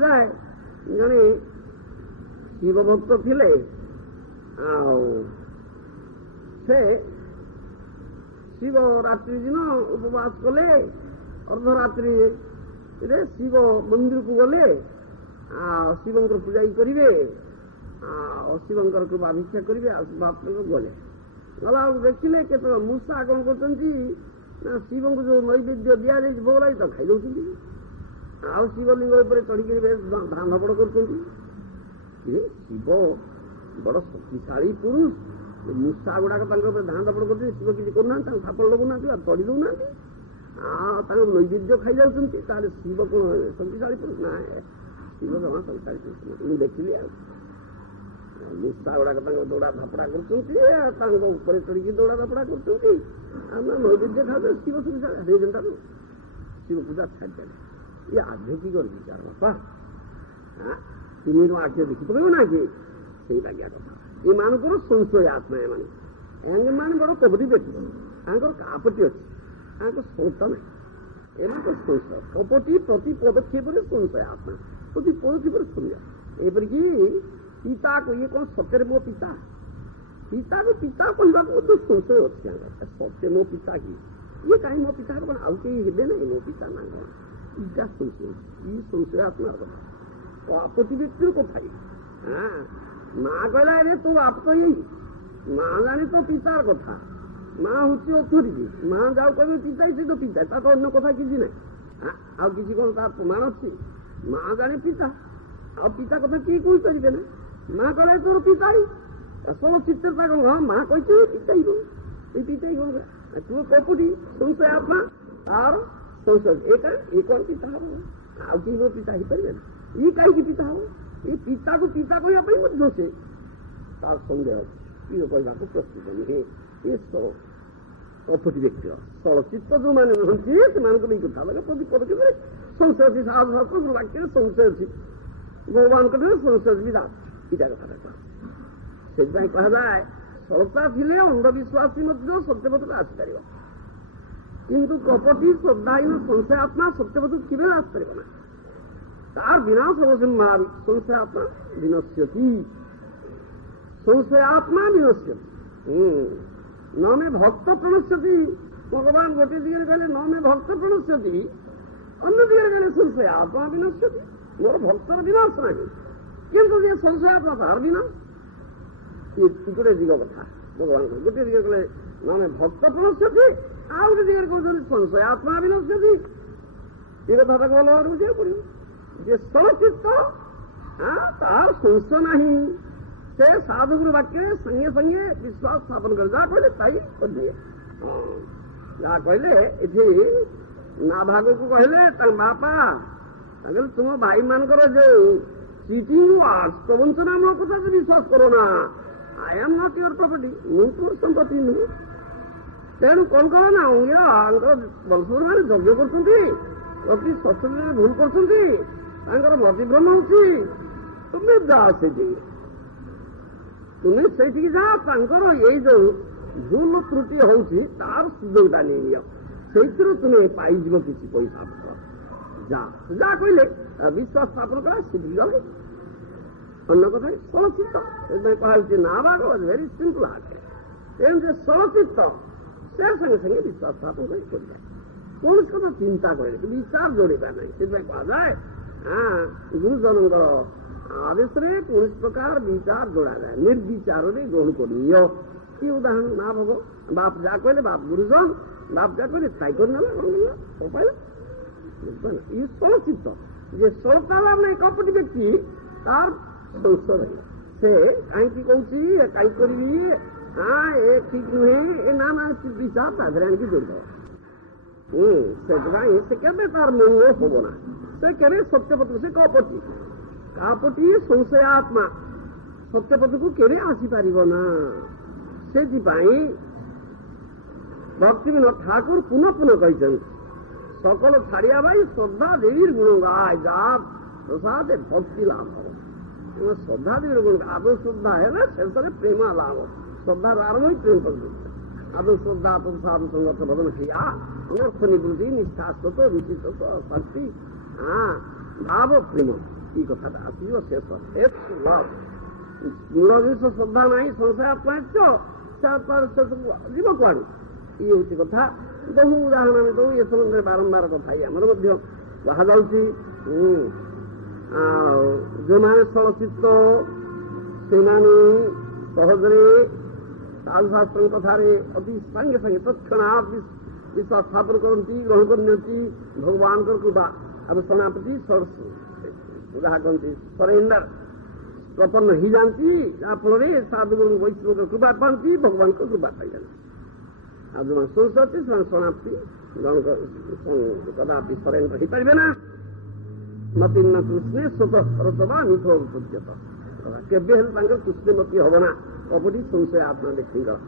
କୁହାଯାଏ ଜଣେ ଶିବ ଭକ୍ତ ଥିଲେ। ଆଉ ସେ ଶିବ ରାତ୍ରି ଦିନ ଉପବାସ କଲେ। ଅର୍ଦ୍ଧରାତ୍ରିରେ ଶିବ ମନ୍ଦିରକୁ ଗଲେ। ଆଉ ଶିବଙ୍କର ପୂଜା କରିବେ, ଆଉ ଶିବଙ୍କର କୃପା ଭିକ୍ଷା କରିବେ। ଆଉ ଶିବାତ୍ମକ ଗଲେ ଗଲା ଦେଖିଲେ କେତେବେଳେ ମୂଷା କଣ କରୁଛନ୍ତି ନା ଶିବଙ୍କୁ ଯୋଉ ନୈବେଦ୍ୟ ଦିଆଯାଇଛି ଭୋଗ ଲାଗି ତାକୁ ଖାଇଦେଉଛନ୍ତି। ଆଉ ଶିବଲିଙ୍ଗ ଉପରେ ଚଢ଼ିକି ଧାନପଡ଼ କରୁଛନ୍ତି। ଶିବ ବଡ଼ ଶକ୍ତିଶାଳୀ ପୁରୁଷ, ମୂଷା ଗୁଡାକ ତାଙ୍କ ଉପରେ ଧାନପଡ଼ କରୁଛନ୍ତି। ଶିବ କିଛି କରୁନାହାନ୍ତି, ତାଙ୍କୁ ସାପଡ଼ ଲଗୁନାହାନ୍ତି, ଆଉ ଚଢ଼ି ଦେଉନାହାନ୍ତି, ଆଉ ତାଙ୍କ ନୈବେଦ୍ୟ ଖାଇଯାଉଛନ୍ତି। ତାହେଲେ ଶିବ କଣ ଶକ୍ତିଶାଳୀ ପୁରୁଷ? ନା, ଶିବ ଜମା ଶକ୍ତିଶାଳୀ ପୁରୁଷ ନୁହେଁ। ମୁଁ ଦେଖିଲି ଆଉ ମୂଷା ଗୁଡାକ ତାଙ୍କ ଦୌଡ଼ା ଧାପଡ଼ା କରୁଛନ୍ତି, ତାଙ୍କ ଉପରେ ଚଢ଼ିକି ଦୌଡ଼ା ଧାପଡ଼ା କରୁଛନ୍ତି। ଆମେ ନୈବେଦ୍ୟ ଖାଉଛେ, ଶିବ ଶକ୍ତିଶାଳୀ ହେଇଛନ୍ତି। ଶିବ ପୂଜା ଛାଡ଼ିଦେଲେ। ଇଏ ଆଧ୍ୟାତ୍ମିକ ବିଚାର ବାପା। ତିନି ଆଖିରେ ଦେଖି ପକେଇବ ନା କି? ସେଇଟା ଆଜ୍ଞା କଥା। ଏମାନଙ୍କର ସଂଶୟ ଆତ୍ମା। ଏମାନେ ବଡ଼ କପଟି ବ୍ୟକ୍ତି, ତାଙ୍କର କାପଟି ଅଛି, ତାଙ୍କର ସଂଶୟ ନାହିଁ। ଏମାନଙ୍କର ସଂଶୟ କପଟି। ପ୍ରତି ପଦକ୍ଷେପରେ ସଂଶୟ ଆତ୍ମା, ପ୍ରତି ପଦକ୍ଷେପରେ ସଂଶୟ। ଏପରିକି ପିତାକୁ ଇଏ କଣ ସତ୍ୟରେ ମୋ ପିତା? ପିତାକୁ ପିତା କହିବାକୁ ମଧ୍ୟ ସଂଶୟ ଅଛି। ସତ୍ୟ ମୋ ପିତା କି? ଇଏ କାହିଁ ମୋ ପିତା କଣ ଆଉ କେହି ହେବେ ନାହିଁ ମୋ ପିତା ନା କଣ? ଇଟା ସଂଶୟ। ଇ ସଂଶୟ ଆତ୍ମାର କଥା। ପ୍ରତି ବ୍ୟକ୍ତିର କଥା। ମା କହିଲା ରେ ତୋ ବାପ ତ ଏଇ ମା ଜାଣି ତ ପିତାର କଥା। ମା ହଉଛି ଅଥରିଟି। ମା ଯାଉ କହିବେ ପିତା, ସେ ତ ପିତା, ତା ତ ଅନ୍ୟ କଥା କିଛି ନାହିଁ। ଆଉ କିଛି କଣ ତାର ପ୍ରମାଣ ଅଛି? ମା ଜାଣେ ପିତା, ଆଉ ପିତା କଥା କିଏ କହିପାରିବେ ନା? ମା କହିଲା ତୋର ପିତା ସବ ଚିତ୍ରରେ ତା କଣ? ହଁ, ମା କହିଛି ପିତା ହିଁ ଏଇ ପିତା ହିଁ କଣ? ତୁ କପୁଟି ସଂଶୟ ଆତ୍ମା, ତାର ସଂଶୟ। ଏ କଣ ପିତା ହବ? ଆଉ କେହି ମୋ ପିତା ହେଇପାରିବେ ନା? ଇଏ କାହିଁକି ପିତା ହବ? ଏ ପିତାକୁ ପିତା କହିବା ପାଇଁ ମଧ୍ୟ ସେ ତାର ସନ୍ଦେହ ଅଛି। ଇଏ କହିବାକୁ ପ୍ରସ୍ତୁତ ନୁହେଁ। ଏ କପଟି ବ୍ୟକ୍ତିର ଚଳଚିତ୍ର ଯୋଉମାନେ ରହନ୍ତି ସେମାନଙ୍କର ଏଇ କଥା ଲାଗେ। ପ୍ରତି ପଦକ୍ଷେପରେ ସଂଶୟ ଅଛି। ସାଧାରଣ ବାକ୍ୟରେ ସଂଶୟ ଅଛି। ଭଗବାନଙ୍କର ସଂଶୟ ବିଧା ଏଇଟା କଥା। ସେଥିପାଇଁ କୁହାଯାଏ ସଳତା ଥିଲେ ଅନ୍ଧବିଶ୍ୱାସୀ ମଧ୍ୟ ସତ୍ୟପଥକୁ ଆସିପାରିବ, କିନ୍ତୁ କପଟି ଶ୍ରଦ୍ଧାହୀନ ସଂଶୟ ଆତ୍ମା ସତ୍ୟପଥକୁ କେବେ ଆସିପାରିବ ନା। ତାର ବିନାଶ ଅବସମ୍ଭାବୀ। ସଂଶୟ ଆତ୍ମା ବିନଶ୍ୟତି। ସଂଶୟ ଆତ୍ମା ବିନଶ୍ୟତି। ନ ମେ ଭକ୍ତ ପ୍ରଣଶ୍ୟତି। ଭଗବାନ ଗୋଟିଏ ଦିଗରେ କହିଲେ ନ ମେ ଭକ୍ତ ପ୍ରଣଶ୍ୟତି, ଅନ୍ୟ ଦିଗରେ କହିଲେ ସଂଶୟ ଆତ୍ମା ବିନଶ୍ୟତି। ମୋର ଭକ୍ତର ବିନାଶ ନାହିଁ, କିନ୍ତୁ ଯେ ସଂଶୟ ଆତ୍ମା ତାର ବିନାଶ। ଗୋଟେ ଦିଗ କଥା ଭଗବାନ ଗୋଟିଏ ଦିଗରେ କହିଲେ ନ ମେ ଭକ୍ତ ପ୍ରଣଶ୍ୟତି, ଆଉ ଗୋଟେ ଦିଗରେ କହୁଛନ୍ତି ସଂଶୟ ଆତ୍ମା ବିନଶ୍ୟତି। ଏ କଥାଟାକୁ ଭଲ ଭାବରେ ବୁଝିବାକୁ ପଡିବ। ଯେ ସଳଚିତ୍ତ ତାର ସଂଶୟ ନାହିଁ, ସେ ସାଧୁଗୁରୁ ବାକ୍ୟରେ ସାଙ୍ଗେ ସାଙ୍ଗେ ବିଶ୍ୱାସ ସ୍ଥାପନ କରେ। ଯାହା କହିଲେ ତାଇ କରିଦିଏ। ଯାହା କହିଲେ ଏଠି ନାଭାଗକୁ କହିଲେ ତାଙ୍କ ବାପା କହିଲେ ତୁମ ଭାଇମାନଙ୍କର ଯୋଉ ଚିଟିଂ ୱାର୍ଡ ପ୍ରବଞ୍ଚନାମୂଳକ କଥା ବିଶ୍ୱାସ କର ନା। I am not your property. ମୁଁ ତୁମର ସମ୍ପତ୍ତି ନୁହେଁ। ତେଣୁ କଣ କର ନା ବଂଶଧରମାନେ ଯଜ୍ଞ କରୁଛନ୍ତି, ପ୍ରତି ଶସ୍ତ୍ରରେ ଭୁଲ କରୁଛନ୍ତି, ତାଙ୍କର ମତିଭ୍ରମ ହଉଛି। ତୁମେ ଯା ସେଠିକି, ତୁମେ ସେଇଠିକି ଯା। ତାଙ୍କର ଏଇ ଯୋଉ ଭୁଲ ତ୍ରୁଟି ହଉଛି ତାର ସୁଯୋଗଟା ନେଇନିଅ। ସେଇଥିରୁ ତୁମେ ପାଇଯିବ କିଛି ପଇସା। ଯାହା କହିଲେ ବିଶ୍ୱାସ ସ୍ଥାପନ କଲା, ସେଠିକି ଗଲେ। ଅନ୍ୟ କଥା ସଳଚିତ୍ତ। ସେଥିପାଇଁ କୁହାଯାଉଛି ନା ଭାଗ ଭେରି ସିମ୍ପଲ ଆଗେ। ତେଣୁ ଯେ ସଳଚିତ୍ତ ସେ ସାଙ୍ଗେ ସାଙ୍ଗେ ବିଶ୍ୱାସ ସ୍ଥାପନ କରି କରିଯାଏ। କୌଣସି କଥା ଚିନ୍ତା କରେ, ବିଚାର ଯୋଡ଼ିବା ନାହିଁ। ସେଥିପାଇଁ କୁହାଯାଏ ଗୁରୁଜନଙ୍କର ଆଦେଶରେ କୌଣସି ପ୍ରକାର ବିଚାର ଯୋଡ଼ାଯାଏ, ନିର୍ବିଚାରରେ ଗ୍ରହଣ କରିନିଅ। କି ଉଦାହରଣ? ନା ଭୋଗ ବାପ ଯାହା କହିଲେ, ବାପ ଗୁରୁଜନ ବାପ ଯାହା କହିଲେ ଥାଇ କରିନେଲା, କଣ ପାଇଲା? ଇଏ ସଳଚିତ୍ତ। ଯେ ସଳତା ନାହିଁ କପଟି ବ୍ୟକ୍ତି, ତାର ସଂଶୟ ରହିଲା। ସେ କାହିଁକି କହୁଛି କାହିଁକି କରିବି, ଏ ଠିକ ନୁହେଁ, ଏ ନା ବିଚାର ତା ଦେହରେ ଆଣିକି ଯୋଡ଼ିଦେବ। ସେଥିପାଇଁ ସେ କେବେ ତାର ମଙ୍ଗ ହବ ନା। ସେ କେବେ ସତ୍ୟପଥକୁ, ସେ କପଟି କାପଟି ସଂଶୟ ଆତ୍ମା ସତ୍ୟପଥକୁ କେବେ ଆସିପାରିବ ନା। ସେଥିପାଇଁ ଭକ୍ତିବିନୋଦ ଠାକୁର ପୁନଃ ପୁନଃ କହିଛନ୍ତି সকল ছাড়িয়া ভাই শ্রদ্ধা দেবীর গুণ গায়, যার প্রসাদে ভক্তি লাভ হব। শ্রদ্ধা দেবীর গুণ আদৌ শ্রদ্ধা হেলে শেষে প্রেমা লাভ। শ্রদ্ধার আরম্ভই প্রেম করবে। আদৌ শ্রদ্ধা প্রসাদ সংগত ভবন ক্রিয়া অর্থ নিবৃত্তি নিষ্ঠা রুচি শক্তি ভাব প্রেম। এই কথাটা আসিব শেষ মূଳ ଜିନିଷ ଶ୍ରଦ୍ଧା ନାହିଁ ସଂଶୟ ଆତ୍ମାଚ ଯିବ କୁଆଡୁ ଇଏ ହଉଛି କଥା। ବହୁ ଉଦାହରଣ ଆମେ ଦଉ ଏ ସମ୍ବନ୍ଧରେ ବାରମ୍ବାର କଥା ଆମର ମଧ୍ୟ କୁହାଯାଉଛି। ଯେଉଁମାନେ ସଳଚିତ୍ତ ସେମାନେ ସହଜରେ ସାଧୁଶାସ୍ତ୍ରଙ୍କ କଥାରେ ଅତି ସାଙ୍ଗେ ସାଙ୍ଗେ ତତ୍କ୍ଷଣାତ୍ ବିଶ୍ୱାସ ସ୍ଥାପନ କରନ୍ତି, ଗ୍ରହଣ କରିନିଅନ୍ତି ଭଗବାନଙ୍କର କୃପା। ଆଉ ସେନାପତି ଯାହା କହନ୍ତି ସରେଣ୍ଡର ପ୍ରପନ୍ନ ହେଇଯାଆନ୍ତି, ଯାହାଫଳରେ ସାଧୁଗୁରୁ ବୈଷ୍ଣବଙ୍କ କୃପା ପାଆନ୍ତି, ଭଗବାନଙ୍କ କୃପା ପାଇଯାଆନ୍ତି। ଆଉ ଯେଉଁମାନେ ସଂସତି ସେମାନେ ଶରଣାର୍ଥୀ କଦାପି ସରେଣ୍ଡର ହେଇପାରିବେ ନା। ମତିର୍ଣ୍ଣ କୃଷ୍ଣେ ସ୍ୱତଃ ପରତ ବା ମିଥ ଉପଦ୍ୟତ, କେବେ ହେଲେ ତାଙ୍କର କୃଷ୍ଣମତି ହବ ନା। କପଟି ସଂଶୟ ଆତ୍ମା ବ୍ୟକ୍ତିଙ୍କର